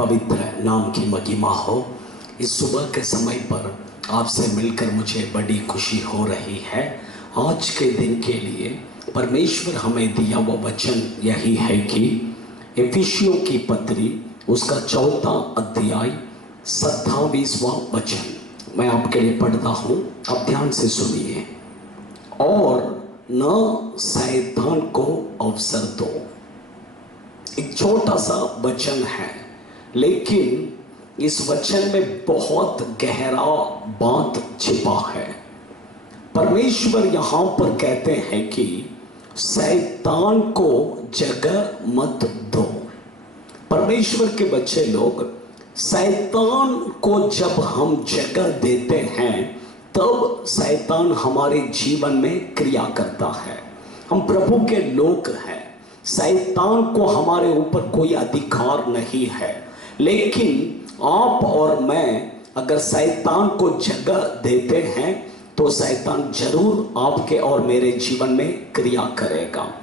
पवित्र नाम की महिमा हो। इस सुबह के समय पर आपसे मिलकर मुझे बड़ी खुशी हो रही है। आज के दिन के लिए परमेश्वर हमें दिया हुआ वचन यही है कि इफिसियों की पत्री उसका 4वां अध्याय 27वां वचन मैं आपके लिए पढ़ता हूँ, आप ध्यान से सुनिए। और न शैतान को अवसर दो। एक छोटा सा वचन है, लेकिन इस वचन में बहुत गहरा बात छिपा है। परमेश्वर यहां पर कहते हैं कि शैतान को जगह मत दो। परमेश्वर के बच्चे लोग, शैतान को जब हम जगह देते हैं तब शैतान हमारे जीवन में क्रिया करता है। हम प्रभु के लोग हैं, शैतान को हमारे ऊपर कोई अधिकार नहीं है। लेकिन आप और मैं अगर शैतान को जगह देते हैं तो शैतान जरूर आपके और मेरे जीवन में क्रिया करेगा।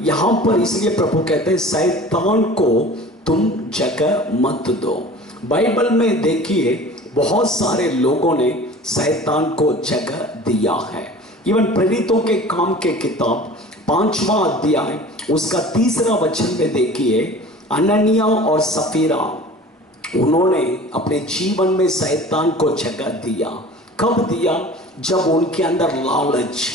यहां पर इसलिए प्रभु कहते हैं शैतान को तुम जगह मत दो। बाइबल में देखिए बहुत सारे लोगों ने शैतान को जगह दिया है। इवन प्रेरितों के काम के किताब 5वां अध्याय उसका 3 वचन में देखिए, अननिया और सफीरा उन्होंने अपने जीवन में शैतान को जगह दिया। कब दिया? जब उनके अंदर लालच,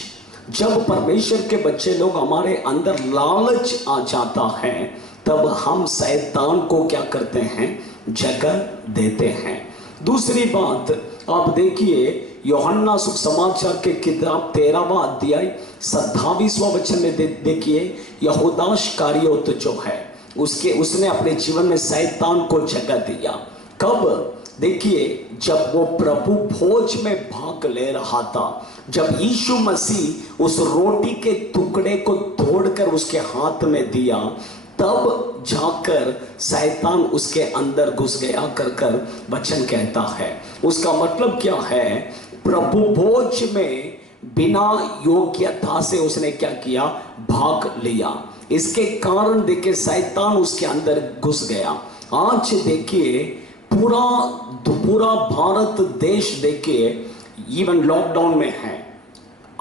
जब परमेश्वर के बच्चे लोग हमारे अंदर लालच आ जाता है तब हम शैतान को क्या करते हैं? जगह देते हैं। दूसरी बात आप देखिए, यूहन्ना सुसमाचार के किताब 13वां अध्याय 27वां वचन में देखिए, यहूदा इस्करियोत जो है उसने अपने जीवन में शैतान को जगह दिया। कब? देखिए, जब वो प्रभु भोज में भाग ले रहा था, जब यीशु मसीह उस रोटी के टुकड़े को तोड़कर उसके हाथ में दिया, तब जाकर शैतान उसके अंदर घुस गया कर वचन कहता है। उसका मतलब क्या है? प्रभु भोज में बिना योग्यता से उसने क्या किया? भाग लिया। इसके कारण देखिए शैतान उसके अंदर घुस गया। आज देखिए पूरा भारत देश देखिए इवन लॉकडाउन में है।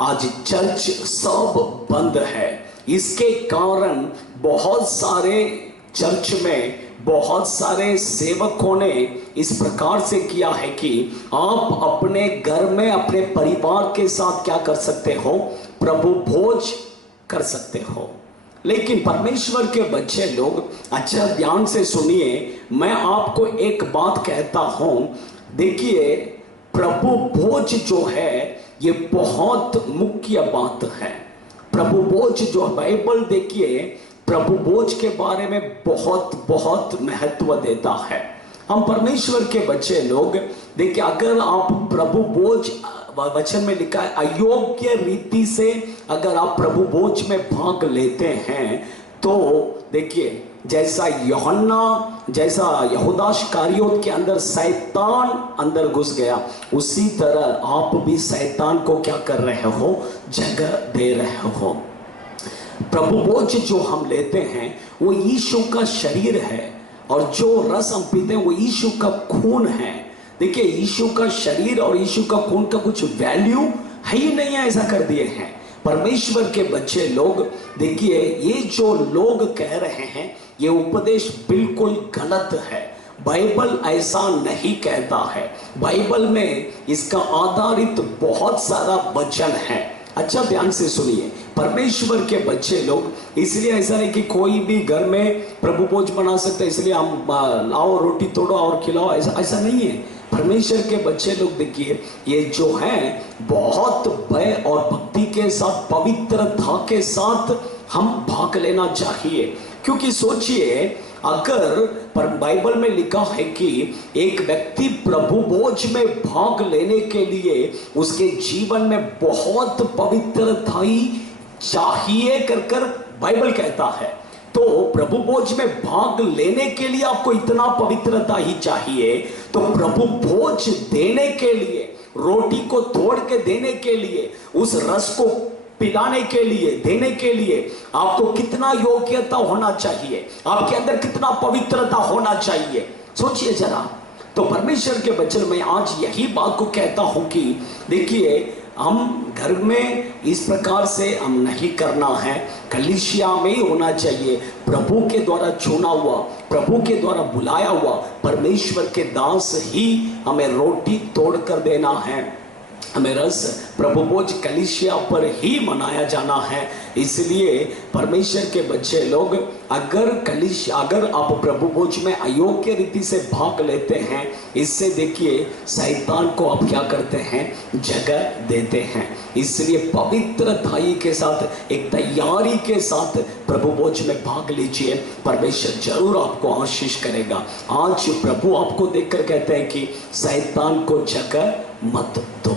आज चर्च सब बंद है। इसके कारण बहुत सारे चर्च में बहुत सारे सेवकों ने इस प्रकार से किया है कि आप अपने घर में अपने परिवार के साथ क्या कर सकते हो? प्रभु भोज कर सकते हो। लेकिन परमेश्वर के बच्चे लोग अच्छा ध्यान से सुनिए, मैं आपको एक बात कहता हूं। देखिए, प्रभु भोज जो है ये बहुत मुख्य बात है। प्रभु भोज जो बाइबल देखिए प्रभु भोज के बारे में बहुत महत्व देता है। हम परमेश्वर के बच्चे लोग देखिए, अगर आप प्रभु भोज वचन में लिखा है अयोग्य रीति से अगर आप प्रभु भोज में भाग लेते हैं तो देखिए जैसा यहूदा इस्करियोत के अंदर शैतान अंदर घुस गया, उसी तरह आप भी शैतान को क्या कर रहे हो? जगह दे रहे हो। प्रभु भोज जो हम लेते हैं वो यीशु का शरीर है, और जो रस हम पीते हैं वो यीशु का खून है। देखिए, यीशु का शरीर और यीशु का खून का कुछ वैल्यू है ही नहीं है, ऐसा कर दिए हैं परमेश्वर के बच्चे लोग। देखिए, ये जो लोग कह रहे हैं ये उपदेश बिल्कुल गलत है। बाइबल ऐसा नहीं कहता है। बाइबल में इसका आधारित बहुत सारा वचन है। अच्छा ध्यान से सुनिए, परमेश्वर के बच्चे लोग, इसलिए ऐसा नहीं कि कोई भी घर में प्रभु भोज बना सकता है इसलिए हम लाओ रोटी तोड़ो और खिलाओ, ऐसा नहीं है। परमेश्वर के बच्चे लोग देखिए, ये जो है बहुत भय और भक्ति के साथ, पवित्रता के साथ हम भाग लेना चाहिए। क्योंकि सोचिए, अगर पर बाइबल में लिखा है कि एक व्यक्ति प्रभु भोज में भाग लेने के लिए उसके जीवन में बहुत पवित्रता ही चाहिए कर बाइबल कहता है। तो प्रभु भोज में भाग लेने के लिए आपको इतना पवित्रता ही चाहिए, तो प्रभु भोज देने के लिए, रोटी को तोड़ के देने के लिए, उस रस को पिलाने के लिए, देने के लिए आपको कितना योग्यता होना चाहिए? आपके अंदर कितना पवित्रता होना चाहिए? सोचिए जरा। तो परमेश्वर के वचन में आज यही बात को कहता हूं कि देखिए, हम घर में इस प्रकार से हम नहीं करना है, कलीसिया में ही होना चाहिए। प्रभु के द्वारा चुना हुआ, प्रभु के द्वारा बुलाया हुआ परमेश्वर के दास ही हमें रोटी तोड़ कर देना है, हमें रस प्रभु भोज कलीसिया पर ही मनाया जाना है। इसलिए परमेश्वर के बच्चे लोग, अगर आप प्रभु भोज में अयोग्य रीति से भाग लेते हैं, इससे देखिए शैतान को आप क्या करते हैं, जगह देते हैं। इसलिए पवित्र थाई के साथ, एक तैयारी के साथ प्रभु भोज में भाग लीजिए, परमेश्वर जरूर आपको आशीष करेगा। आज प्रभु आपको देखकर कहते हैं कि शैतान को जगह मत दो।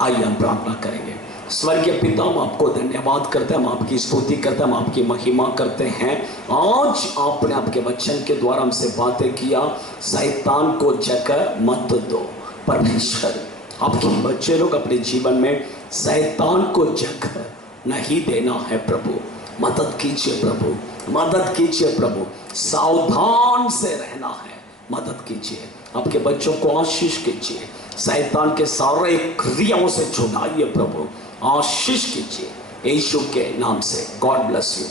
आइए हम प्रार्थना करेंगे। स्वर्गीय पिता, हम आपको धन्यवाद करते हैं, हम आपकी स्तुति करते हैं, हम आपकी महिमा करते हैं। आज आपने आपके वचन के द्वारा हमसे बातें किया, शैतान को जगह मत दो। परमेश्वर, आपके बच्चे लोग अपने जीवन में शैतान को जगह नहीं देना है। प्रभु मदद कीजिए, प्रभु मदद कीजिए, प्रभु सावधान से रहना है, मदद कीजिए। आपके बच्चों को आशीष कीजिए, शैतान के सारे क्रियाओं से छुड़ाइए, प्रभु आशीष कीजिए, यीशु के नाम से। God bless you.